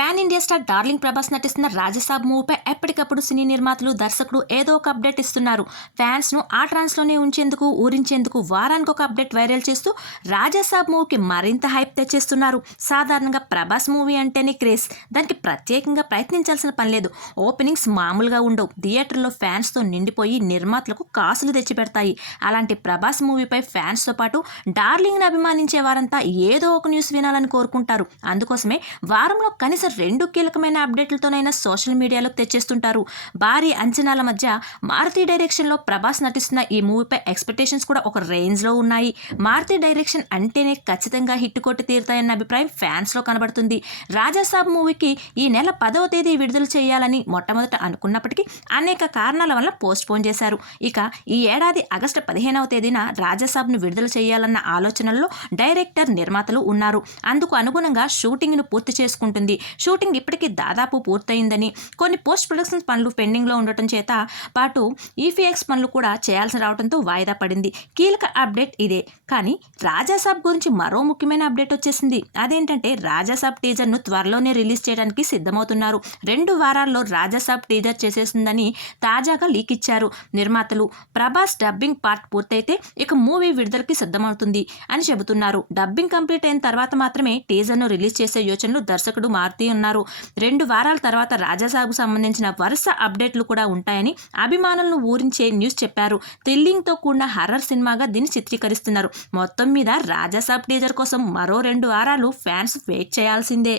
Pan India star darling Prabhas నటిస్తున్న రాజసాబ్ మూవీపై ఎప్పటికప్పుడు సినీ నిర్మాతలు దర్శకుడు ఏదో ఒక అప్డేట్ ఇస్తున్నారు. ఫ్యాన్స్ ను ఆ ట్రాన్స్లోనే ఉంచేందుకు ఊరించేందుకు వారానికి ఒక అప్డేట్ వైరల్ చేస్తూ రాజసాబ్ మూవీకి మరింత హైప్ తెచ్చేస్తున్నారు. సాధారణంగా ప్రభాస్ మూవీ అంటేనే క్రేజ్, దానికి ప్రత్యేకంగా ప్రయత్నించాల్సిన పని లేదు. ఓపెనింగ్స్ మామూలుగా ఉండవు, థియేటర్లో ఫ్యాన్స్తో నిండిపోయి నిర్మాతలకు కాసులు తెచ్చిపెడతాయి. అలాంటి ప్రభాస్ మూవీపై ఫ్యాన్స్తో పాటు డార్లింగ్ని అభిమానించే వారంతా ఏదో ఒక న్యూస్ వినాలని కోరుకుంటారు. అందుకోసమే వారంలో కనీసం 2 కీలకమైన అప్డేట్లతోనైనా సోషల్ మీడియాలోకి తెచ్చేస్తుంటారు. భారీ అంచనాల మధ్య మారుతి డైరెక్షన్లో ప్రభాస్ నటిస్తున్న ఈ మూవీపై ఎక్స్పెక్టేషన్స్ కూడా ఒక రేంజ్లో ఉన్నాయి. మారుతి డైరెక్షన్ అంటేనే ఖచ్చితంగా హిట్ కొట్టి తీరుతాయన్న అభిప్రాయం ఫ్యాన్స్లో కనబడుతుంది. రాజాసాబ్ మూవీకి ఈ నెల 10వ తేదీ విడుదల చేయాలని మొట్టమొదట అనుకున్నప్పటికీ అనేక కారణాల వల్ల పోస్ట్పోన్ చేశారు. ఇక ఈ ఏడాది ఆగస్టు 15వ తేదీన రాజాసాబ్ను విడుదల చేయాలన్న ఆలోచనల్లో డైరెక్టర్, నిర్మాతలు ఉన్నారు. అందుకు అనుగుణంగా షూటింగ్ను పూర్తి చేసుకుంటుంది. షూటింగ్ ఇప్పటికీ దాదాపు పూర్తయిందని, కొన్ని పోస్ట్ ప్రొడక్షన్ పనులు పెండింగ్లో ఉండటం చేత పాటు ఈఫీఎక్స్ పనులు కూడా చేయాల్సి రావడంతో వాయిదా పడింది. కీలక అప్డేట్ ఇదే. కానీ రాజాసాబ్ గురించి మరో ముఖ్యమైన అప్డేట్ వచ్చేసింది. అదేంటంటే రాజాసాబ్ టీజర్ను త్వరలోనే రిలీజ్ చేయడానికి సిద్ధమవుతున్నారు. 2 వారాల్లో రాజాసాబ్ టీజర్ చేసేసిందని తాజాగా లీక్ ఇచ్చారు నిర్మాతలు. ప్రభాస్ డబ్బింగ్ పార్ట్ పూర్తయితే ఇక మూవీ విడుదలకి సిద్ధమవుతుంది అని చెబుతున్నారు. డబ్బింగ్ కంప్లీట్ అయిన తర్వాత మాత్రమే టీజర్ను రిలీజ్ చేసే యోచనలు దర్శకుడు మారుతి ఉన్నారు. 2 వారాల తర్వాత రాజాసాబ్కు సంబంధించిన వరుస అప్డేట్లు కూడా ఉంటాయని అభిమానులను ఊరించే న్యూస్ చెప్పారు. థ్రిల్లింగ్తో కూడిన హర్రర్ సినిమాగా దీన్ని చిత్రీకరిస్తున్నారు. మొత్తం మీద రాజాసాబ్ టీజర్ కోసం మరో 2 వారాలు ఫ్యాన్స్ వెయిట్ చేయాల్సిందే.